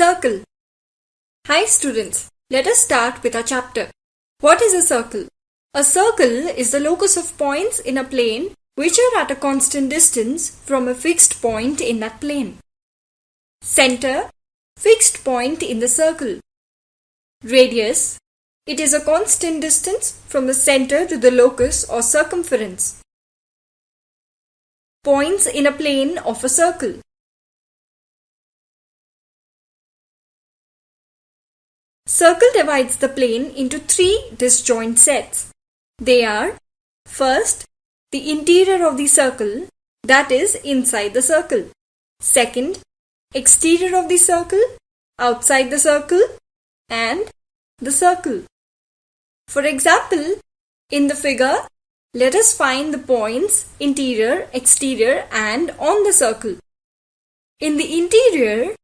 Circle. Hi students, let us start with our chapter. What is a circle? A circle is the locus of points in a plane which are at a constant distance from a fixed point in that plane. Center, fixed point in the circle. Radius, it is a constant distance from the center to the locus or circumference. Points in a plane of a circle. Circle divides the plane into three disjoint sets. They are: first, the interior of the circle, that is inside the circle. Second, exterior of the circle, outside the circle, and the circle. For example, in the figure, let us find the points interior, exterior, and on the circle. In the interior,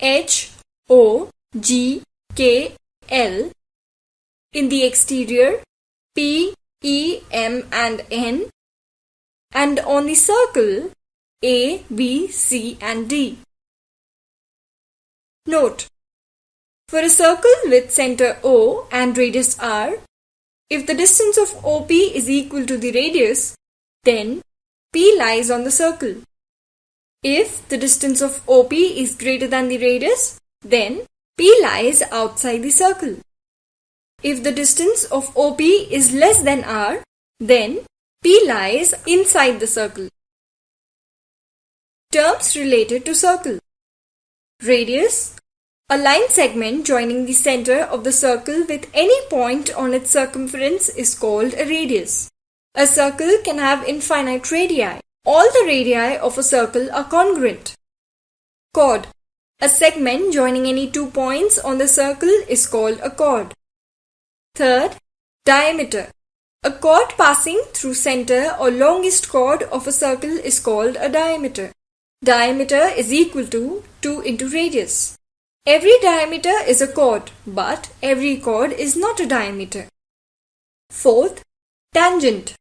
H, O, G, K, L. In the exterior, P, E, M, and N. And on the circle, A, B, C, and D. Note: for a circle with center O and radius R, if the distance of OP is equal to the radius, then P lies on the circle. If the distance of OP is greater than the radius, then P lies outside the circle. If the distance of OP is less than R, then P lies inside the circle. Terms related to circle. Radius, a line segment joining the center of the circle with any point on its circumference, is called a radius. A circle can have infinite radii. All the radii of a circle are congruent. Chord, a segment joining any 2 points on the circle, is called a chord. Third, diameter. A chord passing through center or longest chord of a circle is called a diameter. Diameter is equal to 2 into radius. Every diameter is a chord, but every chord is not a diameter. Fourth, tangent.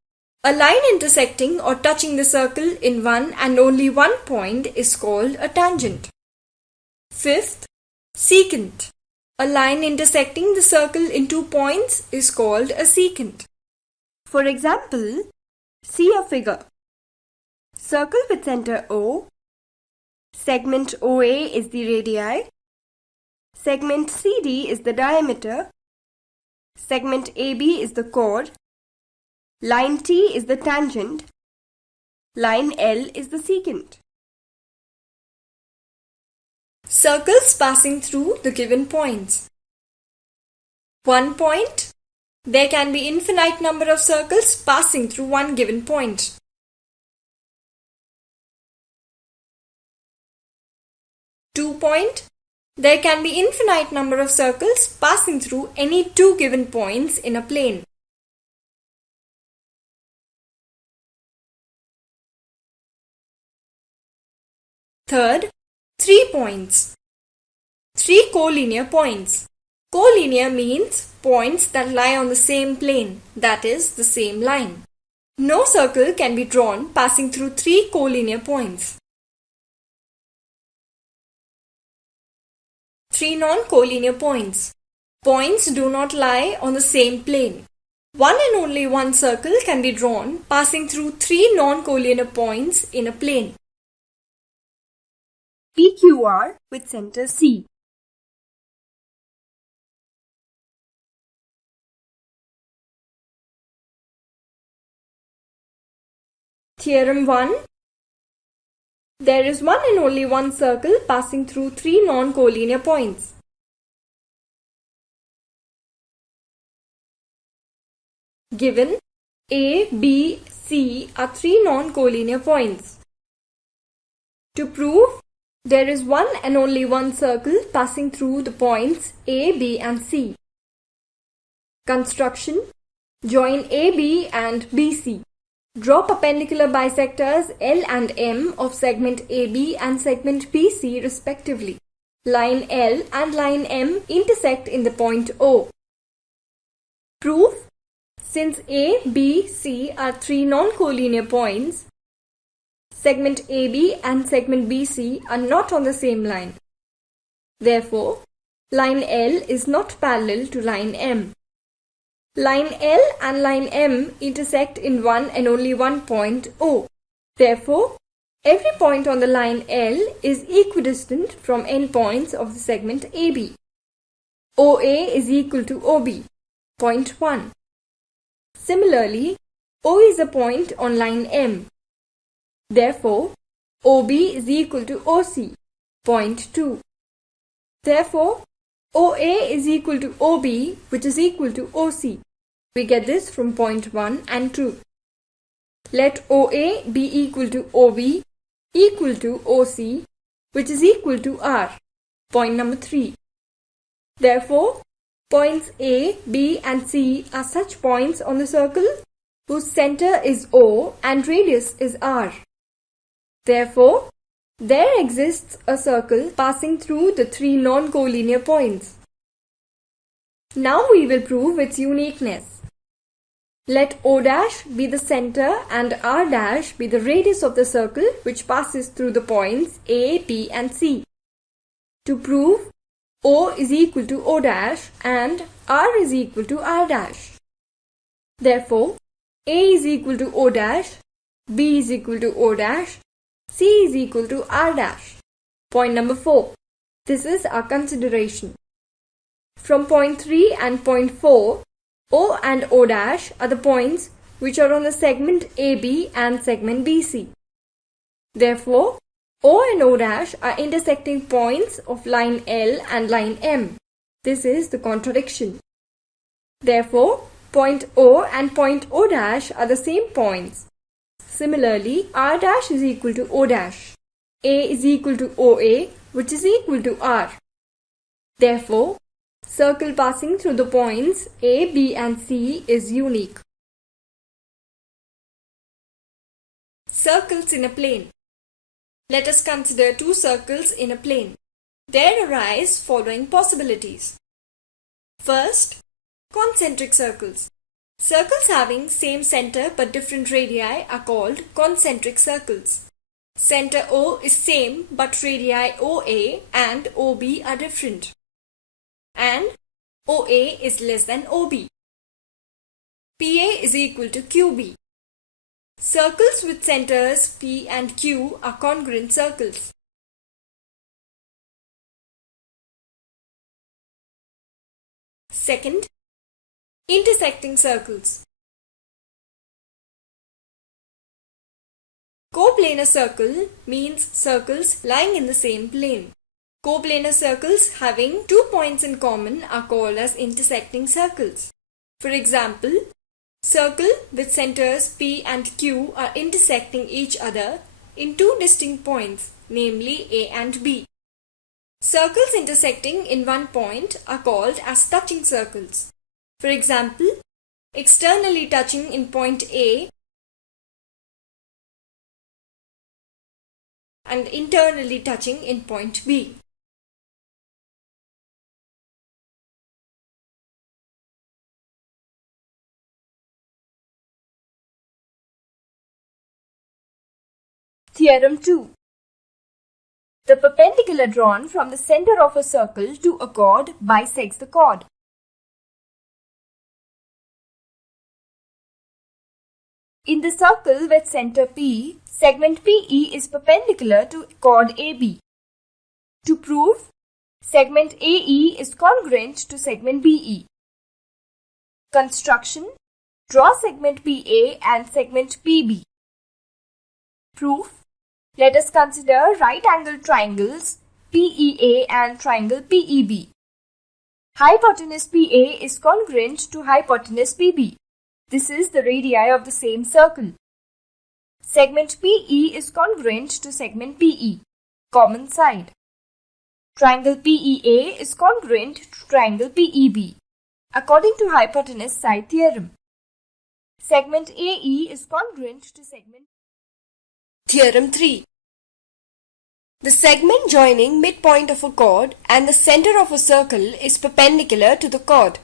A line intersecting or touching the circle in one and only one point is called a tangent. Fifth, secant. A line intersecting the circle in 2 points is called a secant. For example, see a figure. Circle with center O. Segment OA is the radii. Segment CD is the diameter. Segment AB is the chord. Line T is the tangent. Line L is the secant. Circles passing through the given points. 1 point. There can be infinite number of circles passing through one given point. 2 point. There can be infinite number of circles passing through any 2 given points in a plane. Third, 3 points. 3 collinear points. Collinear means points that lie on the same plane, that is, the same line. No circle can be drawn passing through 3 collinear points. 3 non-collinear points. Points do not lie on the same plane. One and only one circle can be drawn passing through 3 non-collinear points in a plane. PQR with center C. Theorem 1. There is one and only one circle passing through 3 non-collinear points. Given A, B, C are 3 non-collinear points. To prove there is one and only one circle passing through the points A, B, and C. Construction. Join AB and BC. Draw perpendicular bisectors L and M of segment AB and segment BC respectively. Line L and line M intersect in the point O. Proof. Since A, B, C are 3 non-collinear points, segment AB and segment BC are not on the same line. Therefore, line L is not parallel to line M. Line L and line M intersect in one and only one point O. Therefore, every point on the line L is equidistant from endpoints of the segment AB. OA is equal to OB, point 1. Similarly, O is a point on line M. Therefore, OB is equal to OC, point 2. Therefore, OA is equal to OB, which is equal to OC. We get this from point 1 and 2. Let OA be equal to OB equal to OC, which is equal to R, point number 3. Therefore, points A, B and C are such points on the circle whose center is O and radius is R. Therefore, there exists a circle passing through the three non-collinear points. Now we will prove its uniqueness. Let O' be the center and R' be the radius of the circle which passes through the points A, B and C. To prove, O is equal to O' and R is equal to R'. Therefore, A is equal to O', B is equal to O', C is equal to R'. Point number 4. This is our consideration. From point 3 and point 4, O and O' are the points which are on the segment AB and segment BC. Therefore, O and O' are intersecting points of line L and line M. This is the contradiction. Therefore, point O and point O' are the same points. Similarly, R' is equal to O'. A is equal to OA, which is equal to R. Therefore, circle passing through the points A, B and C is unique. Circles in a plane. Let us consider two circles in a plane. There arise following possibilities. First, concentric circles. Circles having same center but different radii are called concentric circles. Center O is same but radii OA and OB are different. And OA is less than OB. PA is equal to QB. Circles with centers P and Q are congruent circles. Second, intersecting circles. Coplanar circle means circles lying in the same plane. Coplanar circles having 2 points in common are called as intersecting circles. For example, circle with centers P and Q are intersecting each other in two distinct points, namely A and B. Circles intersecting in one point are called as touching circles. For example, externally touching in point A and internally touching in point B. Theorem 2. The perpendicular drawn from the center of a circle to a chord bisects the chord. In the circle with center P, segment PE is perpendicular to chord AB. To prove, segment AE is congruent to segment BE. Construction: draw segment PA and segment PB. Proof: let us consider right-angled triangles PEA and triangle PEB. Hypotenuse PA is congruent to hypotenuse PB. This is the radii of the same circle. Segment PE is congruent to segment PE, common side. Triangle PEA is congruent to triangle PEB, according to hypotenuse side theorem. Segment AE is congruent to segment. Theorem 3. The segment joining midpoint of a chord and the center of a circle is perpendicular to the chord.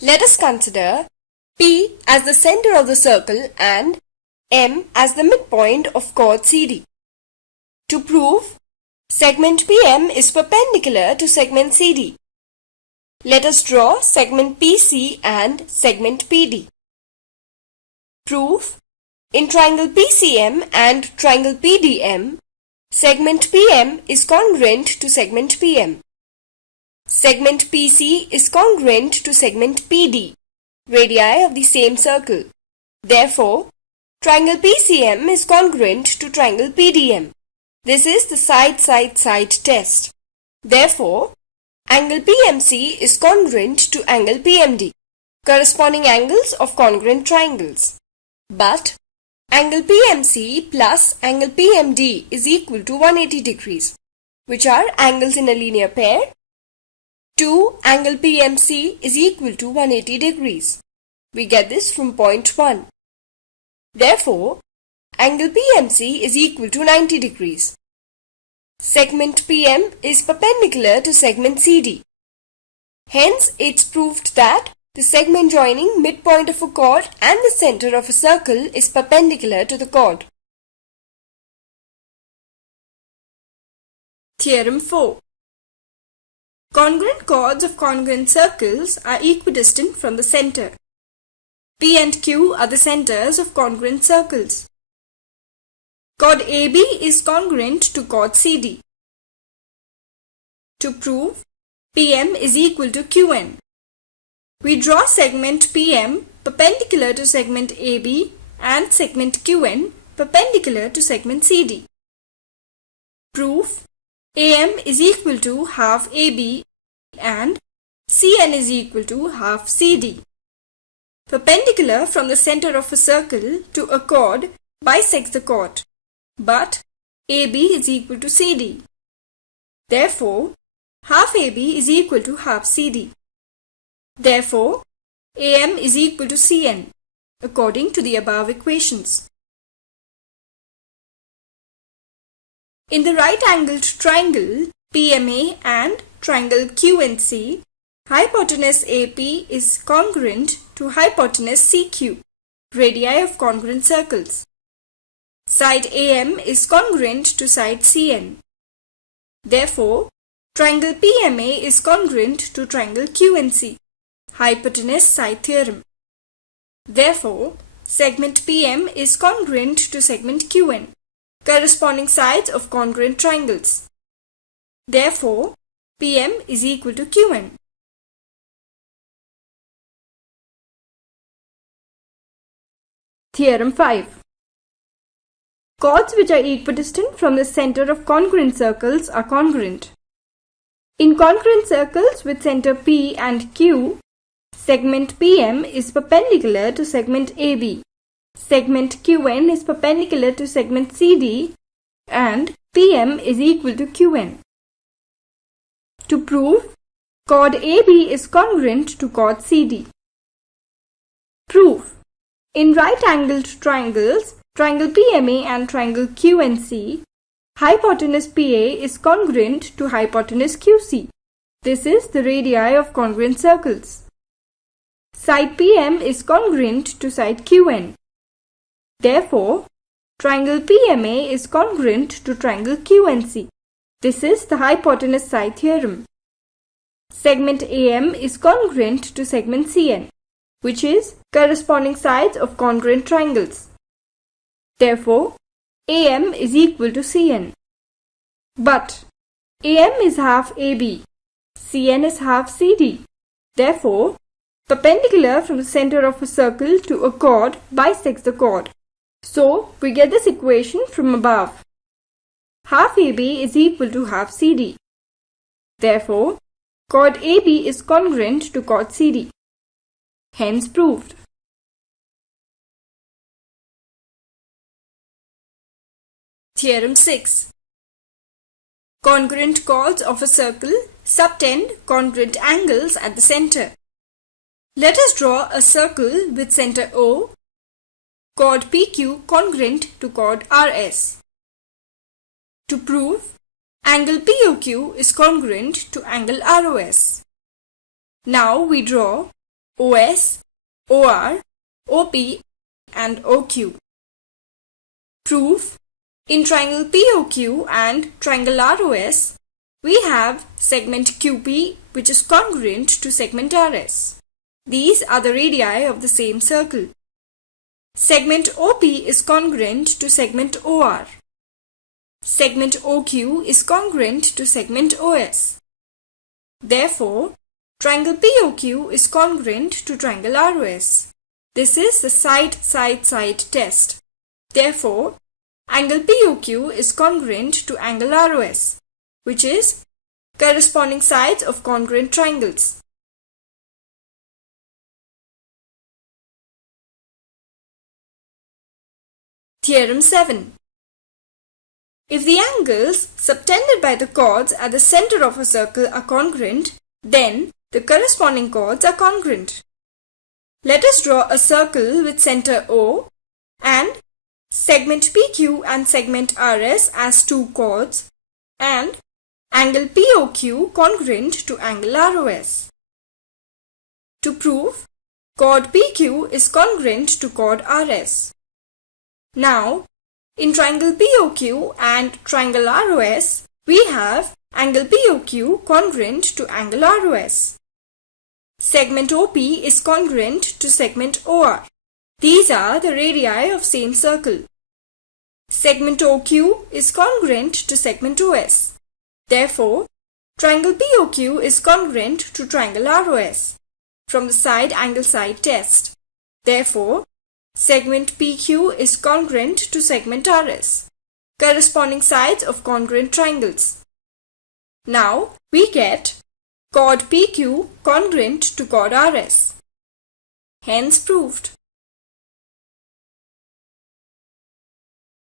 Let us consider P as the center of the circle and M as the midpoint of chord CD. To prove, Segment PM is perpendicular to segment CD. Let us draw segment PC and segment PD. Proof: in triangle PCM and triangle PDM, segment PM is congruent to segment PM. Segment PC is congruent to segment PD, radii of the same circle. Therefore, triangle PCM is congruent to triangle PDM. This is the side-side-side test. Therefore, angle PMC is congruent to angle PMD, corresponding angles of congruent triangles. But angle PMC plus angle PMD is equal to 180 degrees, which are angles in a linear pair. 2 angle PMC is equal to 180 degrees. We get this from point 1. Therefore, angle PMC is equal to 90 degrees. Segment PM is perpendicular to segment CD. Hence, it's proved that the segment joining midpoint of a chord and the center of a circle is perpendicular to the chord. Theorem 4. Congruent chords of congruent circles are equidistant from the center. P and Q are the centers of congruent circles. Chord AB is congruent to chord CD. To prove PM is equal to QN, we draw segment PM perpendicular to segment AB and segment QN perpendicular to segment CD. Proof: AM is equal to half AB and CN is equal to half CD. Perpendicular from the center of a circle to a chord bisects the chord, but AB is equal to CD. Therefore, half AB is equal to half CD. Therefore, AM is equal to CN, according to the above equations. In the right-angled triangle PMA and triangle QNC, hypotenuse AP is congruent to hypotenuse CQ, radii of congruent circles. Side AM is congruent to side CN. Therefore, triangle PMA is congruent to triangle QNC, hypotenuse side theorem. Therefore, segment PM is congruent to segment QN, corresponding sides of congruent triangles. Therefore, PM is equal to QN. Theorem 5. Chords which are equidistant from the center of congruent circles are congruent. In congruent circles with center P and Q, segment PM is perpendicular to segment AB, segment QN is perpendicular to segment CD, and PM is equal to QN. To prove, chord AB is congruent to chord CD. Proof: in right-angled triangles, triangle PMA and triangle QNC, hypotenuse PA is congruent to hypotenuse QC. This is the radii of congruent circles. Side PM is congruent to side QN. Therefore, triangle PMA is congruent to triangle QNC. This is the hypotenuse side theorem. Segment AM is congruent to segment CN, which is corresponding sides of congruent triangles. Therefore, AM is equal to CN. But AM is half AB, CN is half CD. Therefore, perpendicular from the center of a circle to a chord bisects the chord. So, we get this equation from above. Half AB is equal to half CD. Therefore, chord AB is congruent to chord CD. Hence proved. Theorem 6. Congruent chords of a circle subtend congruent angles at the center. Let us draw a circle with center O, chord PQ congruent to chord RS. To prove, angle POQ is congruent to angle ROS. Now we draw OS, OR, OP and OQ. Proof: In triangle POQ and triangle ROS, we have segment QP which is congruent to segment RS. These are the radii of the same circle. Segment OP is congruent to segment OR. Segment OQ is congruent to segment OS. Therefore, triangle POQ is congruent to triangle ROS. This is the side-side-side test. Therefore, angle POQ is congruent to angle ROS, which is corresponding sides of congruent triangles. Theorem 7. If the angles subtended by the chords at the center of a circle are congruent, then the corresponding chords are congruent. Let us draw a circle with center O and segment PQ and segment RS as two chords and angle POQ congruent to angle ROS. To prove, chord PQ is congruent to chord RS. Now, in triangle POQ and triangle ROS, we have angle POQ congruent to angle ROS. Segment OP is congruent to segment OR. These are the radii of same circle. Segment OQ is congruent to segment OS. Therefore, triangle POQ is congruent to triangle ROS from the side angle side test. Therefore, segment PQ is congruent to segment RS, corresponding sides of congruent triangles. Now, we get chord PQ congruent to chord RS. Hence proved.